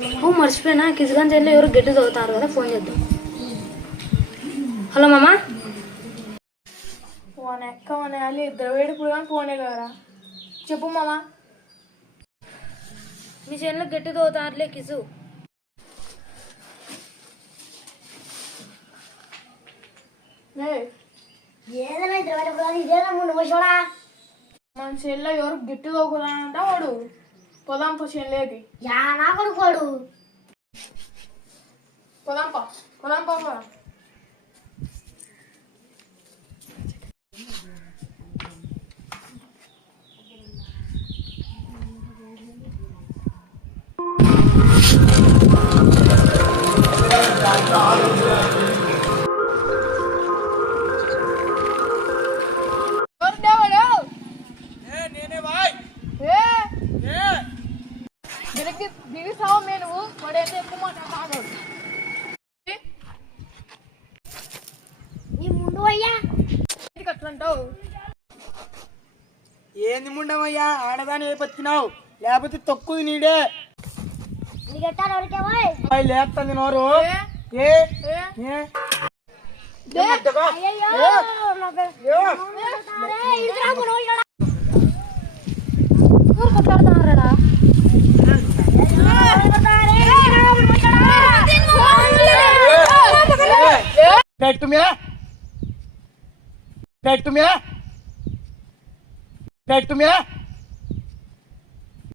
మర్చిపోయినా కిసిగంజ్ వెళ్ళి ఎవరు గట్టి చదువుతారు కదా, ఫోన్ చేద్దాం. హలో మామా. ఎక్క వాళ్ళు ఇద్దరు వేడుకుడు కానీ ఫోనే కదరా. చెప్పు మామా. మీ చేనులో గట్టి చదువుతారులే కిసు. ఏదైనా ఇద్దరు వేడుకుడు ఇదేనా ముందు చూడా. మన చెల్లో ఎవరు గిట్టు తోకుదానంట వాడు. పొదాంప చెల్లేకి నా కొడుకోడు. పొదాంప పొదాంప పొదాం. దిగిసావు మే నువ్వు వాడైతే ఎక్కువ మాట్లాడు. నీ ముందు అయ్యా అట్లంటావు. ఏంది ముండమయ్యా, ఆడదాని పత్తినావు లేకపోతే తక్కువ నీడే. నీకెట్టారు ఎవరికేమో లేపుతుంది నోరు. ఏ కొట్లాడుతున్నారా? పెట్టు మే